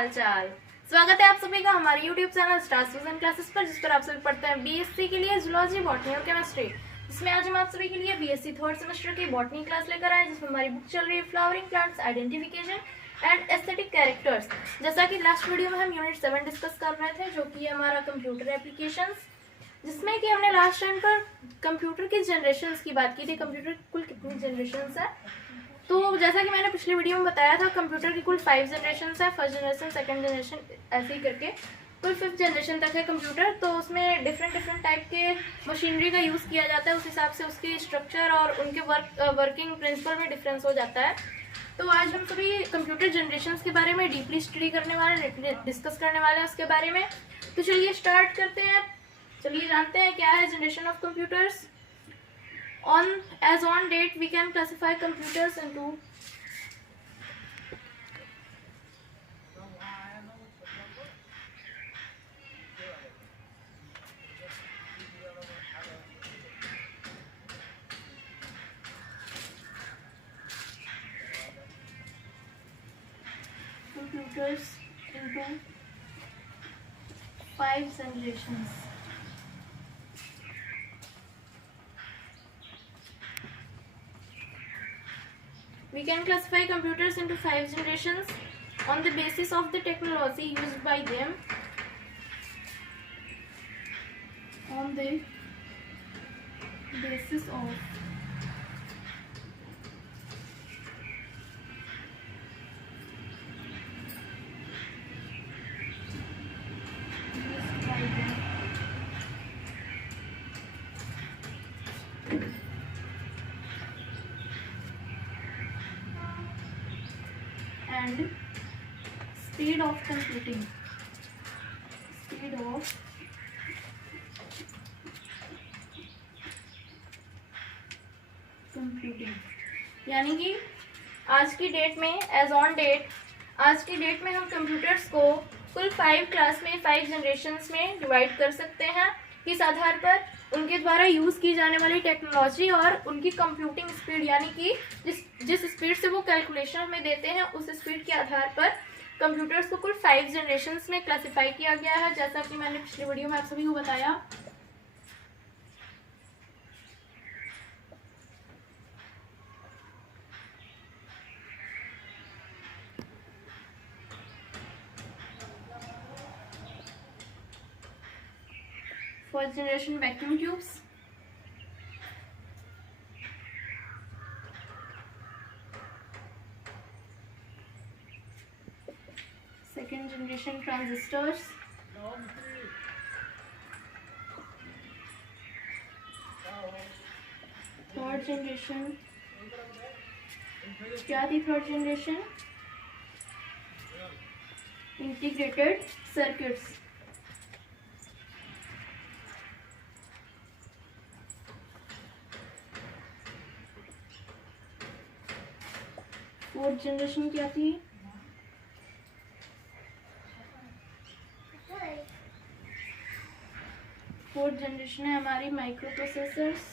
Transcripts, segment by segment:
हाल चाल। स्वागत है आप सभी का हमारे YouTube channel star fusion classes पर, जिस पर आप सभी पढ़ते हैं बीएससी के लिए जूलॉजी, बॉटनी और केमिस्ट्री। जिसमें आज हम आप सभी के लिए बीएससी थर्ड सेमेस्टर की बॉटनी क्लास लेकर आए, जिसमें हमारी बुक चल रही है flowering plants identification and aesthetic characters. जैसा कि लास्ट वीडियो में हम यूनिट 7 डिस्कस कर रहे थे, जो कि हमारा कंप्यूटर एप्लीकेशंस, जिसमें कि हमने लास्ट टाइम पर कंप्यूटर के जनरेशंस की बात की थी। कंप्यूटर कुल कितनी जनरेशंस है, तो जैसा कि मैंने पिछली वीडियो में बताया था, कंप्यूटर की कुल 5 जनरेशंस है। फर्स्ट जनरेशन, सेकंड जनरेशन, ऐसे ही करके कुल 5th जनरेशन तक है कंप्यूटर। तो उसमें डिफरेंट टाइप के मशीनरी का यूज़ किया जाता है, उस हिसाब से उसकी स्ट्रक्चर और उनके वर्किंग प्रिंसिपल में डिफरेंस हो जाता है। तो आज हम सभी कंप्यूटर जनरेशंस के बारे में डीपली स्टडी करने वाले, डिस्कस करने वाले हैं उसके बारे में। तो चलिए स्टार्ट करते हैं। चलिए जानते हैं क्या है generation of computers. As on date, we can classify computers into computers into 5 generations. We can classify computers into 5 generations on the basis of the technology used by them. On the basis of used by them. And speed of computing. Speed of computing, यानी कि आज की date में, as on date, आज की date में हम computers को कुल 5 क्लास में, 5 जनरेशन्स में डिवाइड कर सकते हैं। किस आधार पर? उनके द्वारा यूज़ की जाने वाली टेक्नोलॉजी और उनकी कंप्यूटिंग स्पीड, यानी कि जिस स्पीड से वो कैलकुलेशन हमें देते हैं, उस स्पीड के आधार पर कंप्यूटर्स को कुल 5 जनरेशन्स में क्लासिफाई किया गया है, जैसा कि मैंने पिछली वीडियो में आप सभी को बताया। First generation vacuum tubes, second generation transistors, third generation, क्या थी third generation? Integrated circuits. Fourth generation क्या थी? फोर्थ जनरेशन है हमारी micro processors.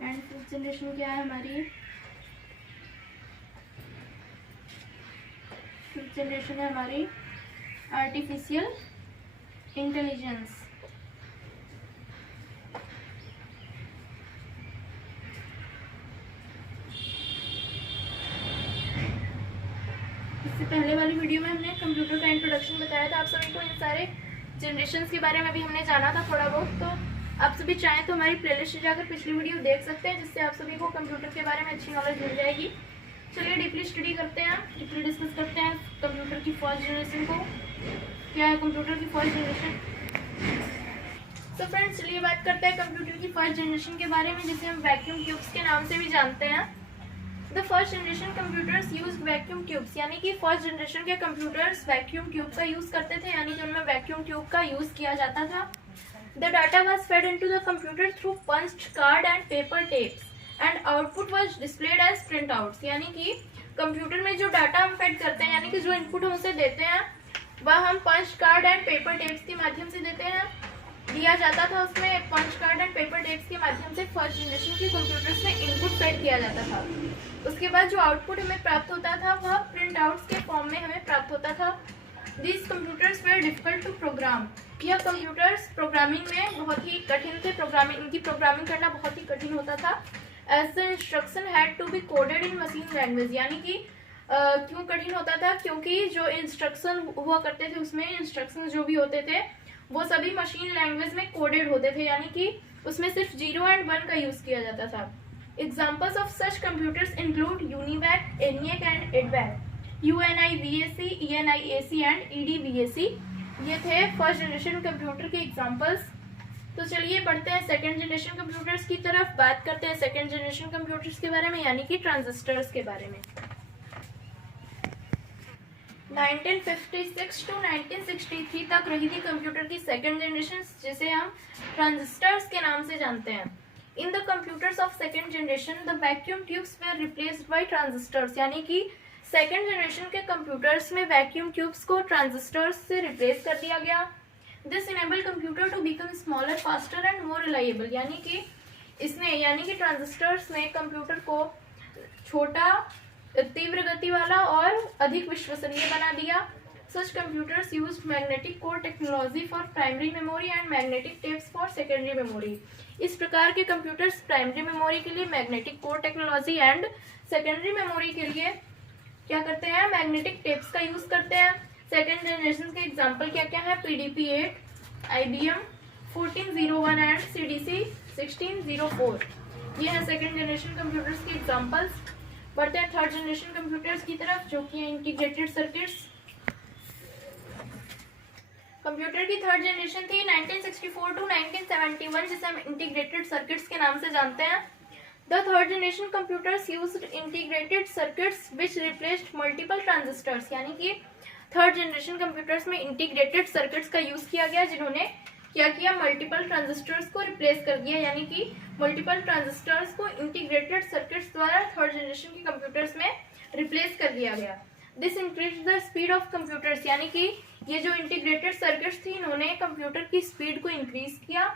And fifth generation क्या है हमारी? फिफ्थ जनरेशन है हमारी आर्टिफिशियल इंटेलिजेंस। इससे पहले वाली वीडियो में हमने कंप्यूटर का इंट्रोडक्शन बताया था आप सभी को। इन सारे जनरेशन्स के बारे में भी हमने जाना था थोड़ा बहुत। तो आप सभी चाहें तो हमारी प्लेलिस्ट जाकर पिछली वीडियो देख सकते हैं, जिससे आप सभी को कंप्यूटर के बारे में अच्छी नॉलेज मिल जाएगी। चलिए डीपली स्टडी करते हैं, डीपली डिस्कस करते हैं कंप्यूटर की फर्स्ट जनरेशन को। क्या है कंप्यूटर की फर्स्ट जनरेशन? तो फ्रेंड्स चलिए बात करते हैं कंप्यूटर की फर्स्ट जनरेशन के बारे में, जिसे हम वैक्यूम ट्यूब्स के नाम से भी जानते हैं। The first generation computers use vacuum tubes, यानी कि फर्स्ट जनरेशन के कंप्यूटर्स वैक्यूम ट्यूब का यूज करते थे, यानी कि उनमें वैक्यूम ट्यूब का यूज किया जाता था। The data was fed into the computer through punched card and paper tapes and output was displayed as printouts, यानी कि कंप्यूटर में जो डाटा हम फेड करते हैं, यानी कि जो इनपुट हम उसे देते हैं, वह हम punch card and paper tapes के माध्यम से देते हैं। दिया जाता था, उसमें punch card and paper tapes के माध्यम से फर्स्ट जनरेशन के कंप्यूटर्स में इनपुट फेड किया जाता था। उसके बाद जो आउटपुट हमें प्राप्त होता था वह प्रिंट आउट्स के फॉर्म में हमें प्राप्त होता था। These computers were difficult to program. यह कंप्यूटर्स प्रोग्रामिंग में बहुत ही कठिन थे, इनकी प्रोग्रामिंग करना बहुत ही कठिन होता था। As the instruction had to be coded in machine language, यानी कि क्यों कठिन होता था, क्योंकि जो इंस्ट्रक्शन हुआ करते थे उसमें इंस्ट्रक्शन जो भी होते थे वो सभी मशीन लैंग्वेज में कोडेड होते थे, यानी कि उसमें सिर्फ 0 और 1 का यूज किया जाता था। Examples of such computers include UNIVAC, ENIAC and EDVAC, UNIVAC, ENIAC and EDVAC। ये थे फर्स्ट जनरेशन कंप्यूटर के एग्जाम्पल्स। तो चलिए बढ़ते हैं सेकेंड जनरेशन कंप्यूटर्स की तरफ। बात करते हैं सेकेंड जनरेशन कंप्यूटर्स के बारे में, यानी कि ट्रांजिस्टर्स के बारे में। 1956 टू 1963 तक रही थी कंप्यूटर की सेकेंड जनरेशन, जिसे हम ट्रांजिस्टर्स के नाम से जानते हैं। In the computers of second generation the vacuum tubes were replaced by transistors, यानी कि सेकेंड जनरेशन के कंप्यूटर्स में वैक्यूम ट्यूब्स को ट्रांजिस्टर्स से रिप्लेस कर दिया गया। This enable computer to become smaller, faster and more reliable, यानी कि ट्रांजिस्टर्स ने कंप्यूटर को छोटा, तीव्र गति वाला और अधिक विश्वसनीय बना दिया। Such computers use magnetic core technology for primary memory and magnetic tapes for secondary memory. इस प्रकार के कंप्यूटर्स प्राइमरी मेमोरी के लिए magnetic core technology and secondary memory के लिए क्या करते हैं, मैग्नेटिक टेप्स का यूज करते हैं। सेकेंड जनरेशन के एग्जाम्पल क्या क्या है, PDP-8, IBM 1401 एंड CDC 1604। ये है सेकेंड जनरेशन कंप्यूटर्स के एग्जाम्पल्स। बढ़ते हैं थर्ड जनरेशन कंप्यूटर्स की तरफ, जो कि इंटीग्रेटेड सर्किट्स। कंप्यूटर की थर्ड जनरेशन थी 1964 टू 1971, जिसे हम इंटीग्रेटेड सर्किट्स के नाम से जानते हैं। The third generation computers used integrated circuits which replaced multiple transistors, यानी कि थर्ड जनरेशन कंप्यूटर्स में इंटीग्रेटेड सर्किट्स का यूज किया गया, जिन्होंने क्या किया, मल्टीपल ट्रांजिस्टर्स को रिप्लेस कर दिया, यानी कि मल्टीपल ट्रांजिस्टर्स को इंटीग्रेटेड सर्किट्स द्वारा थर्ड जनरेशन के कंप्यूटर्स में रिप्लेस कर दिया गया। This increase the speed of computers, यानी कि ये जो इंटीग्रेटेड सर्किट्स थी इन्होंने कंप्यूटर की स्पीड को इंक्रीज किया।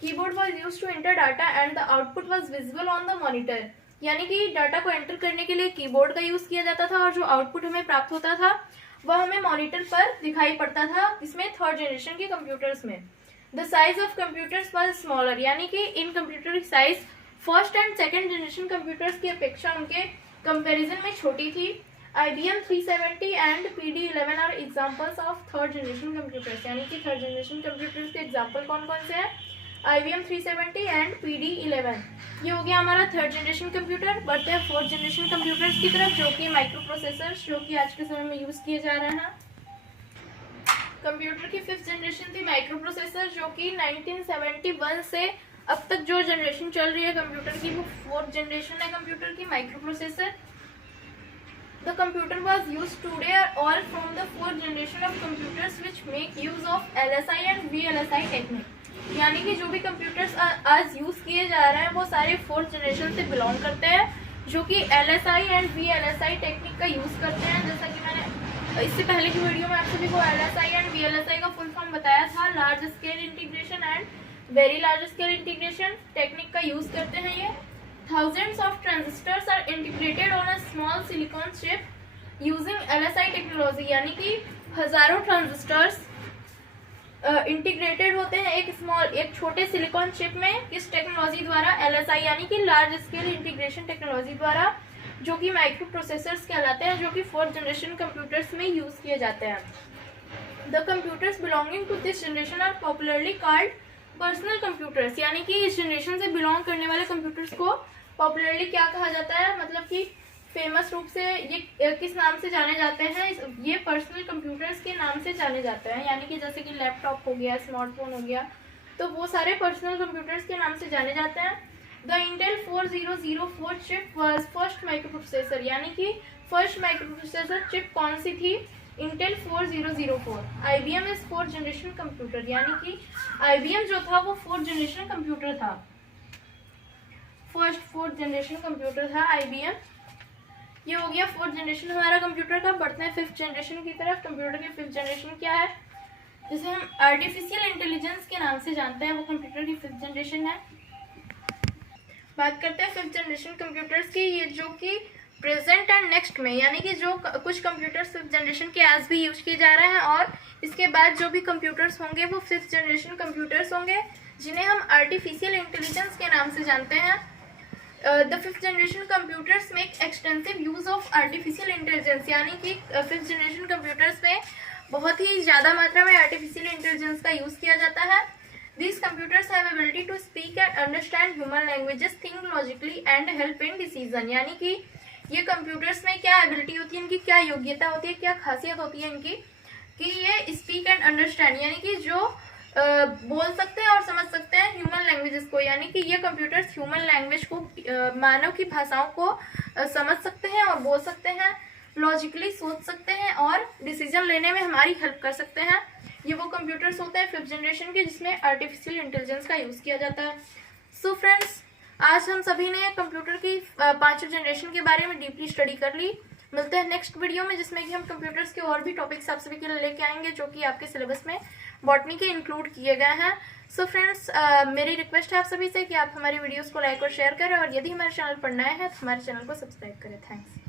Keyboard was used to enter data and the output was visible on the monitor, यानी कि डाटा को एंटर करने के लिए कीबोर्ड का यूज किया जाता था और जो आउटपुट हमें प्राप्त होता था वह हमें मॉनिटर पर दिखाई पड़ता था, इसमें थर्ड जनरेशन के कंप्यूटर्स में। The size of computers was smaller, यानी कि इन कंप्यूटर की size first and second generation computers की अपेक्षा उनके कंपैरिजन में छोटी थी। IBM 370 and PD11 are examples of third generation computers, यानी कि थर्ड जनरेशन कंप्यूटर्स के एग्जांपल कौन कौन से हैं, IBM 370 एंड PD11। ये हो गया हमारा थर्ड जनरेशन कंप्यूटर। बढ़ते हैं फोर्थ जनरेशन कंप्यूटर्स की तरफ, जो कि माइक्रो प्रोसेसर्स, जो कि आज के समय में यूज किए जा रहे हैं। कंप्यूटर की फिफ्थ जनरेशन थी माइक्रो प्रोसेसर, जो कि 1971 से अब तक जो जनरेशन चल रही है कंप्यूटर की वो फोर्थ जनरेशन है कंप्यूटर की, micro processor. The computer was used today all from the fourth generation of computers which make use of LSI and VLSI technique, यानी कि जो भी कंप्यूटर्स आज यूज किए जा रहे हैं वो सारे फोर्थ जनरेशन से बिलोंग करते हैं, जो कि LSI एंड VLSI टेक्निक का यूज करते हैं। जैसा कि मैंने इससे पहले की वीडियो में आप सभी को LSI एंड VLSI का फुल फॉर्म बताया था, large scale integration and very large scale integration technique का यूज करते हैं ये। Thousands of transistors are integrated on a small silicon chip using LSI technology, यानी कि हजारों ट्रांजिस्टर्स इंटीग्रेटेड होते हैं एक छोटे सिलिकॉन चिप में, किस टेक्नोलॉजी द्वारा, LSI यानी कि लार्ज स्केल इंटीग्रेशन टेक्नोलॉजी द्वारा, जो कि माइक्रो प्रोसेसर्स कहलाते हैं, जो कि फोर्थ जनरेशन कंप्यूटर्स में यूज किए जाते हैं। The computers belonging to this generation are popularly called personal computers, यानी कि इस जनरेशन से बिलोंग करने वाले कंप्यूटर्स को पॉपुलरली क्या कहा जाता है, मतलब कि फेमस रूप से ये किस नाम से जाने जाते हैं, ये पर्सनल कंप्यूटर्स के नाम से जाने जाते हैं, यानी कि जैसे कि लैपटॉप हो गया, स्मार्टफोन हो गया, तो वो सारे पर्सनल कंप्यूटर्स के नाम से जाने जाते हैं। The Intel 4004 chip was first micro processor, यानी कि फर्स्ट माइक्रो प्रोसेसर चिप कौन सी थी, Intel 4004। IBM is fourth generation computer, यानी कि IBM जो था वो फोर्थ जनरेशन कंप्यूटर था, फोर्थ जनरेशन कंप्यूटर था IBM। ये हो गया फोर्थ जनरेशन हमारा कंप्यूटर का। बढ़ते हैं फिफ्थ जनरेशन की तरफ। कंप्यूटर की फिफ्थ जनरेशन क्या है, जिसे हम आर्टिफिशियल इंटेलिजेंस के नाम से जानते हैं, वो कंप्यूटर की 5th जनरेशन है। बात करते हैं 5th जनरेशन कंप्यूटर्स की, ये जो कि प्रेजेंट एंड नेक्स्ट में, यानी कि जो कुछ कंप्यूटर्स 5th जनरेशन के आज भी यूज किए जा रहे हैं और इसके बाद जो भी कंप्यूटर्स होंगे वो 5th जनरेशन कंप्यूटर्स होंगे, जिन्हें हम आर्टिफिशियल इंटेलिजेंस के नाम से जानते हैं। The 5th generation computers make extensive use of artificial intelligence, यानी कि 5th जनरेशन कंप्यूटर्स में बहुत ही ज़्यादा मात्रा में आर्टिफिशियल इंटेलिजेंस का यूज़ किया जाता है। These computers have ability to speak and understand human languages, think logically and help in decision, यानी कि ये कंप्यूटर्स में क्या एबिलिटी होती है, इनकी क्या योग्यता होती है, क्या खासियत होती है इनकी, कि ये स्पीक एंड अंडरस्टैंड, यानी कि जो बोल सकते हैं और समझ सकते हैं ह्यूमन लैंग्वेजेस को, यानी कि ये कंप्यूटर्स ह्यूमन लैंग्वेज को, मानव की भाषाओं को समझ सकते हैं और बोल सकते हैं, लॉजिकली सोच सकते हैं और डिसीजन लेने में हमारी हेल्प कर सकते हैं। ये वो कंप्यूटर्स होते हैं 5th जनरेशन के जिसमें आर्टिफिशियल इंटेलिजेंस का यूज़ किया जाता है। सो फ्रेंड्स, आज हम सभी ने कंप्यूटर की 5th जनरेशन के बारे में डीपली स्टडी कर ली। मिलते हैं नेक्स्ट वीडियो में, जिसमें कि हम कंप्यूटर्स के और भी टॉपिक्स आप सभी के लिए लेके आएंगे जो कि आपके सिलेबस में बॉटनी के इंक्लूड किए गए हैं। सो फ्रेंड्स, मेरी रिक्वेस्ट है आप सभी से कि आप हमारी वीडियोस को लाइक और शेयर करें, और यदि हमारे चैनल पर नए हैं तो हमारे चैनल को सब्सक्राइब करें। थैंक्स।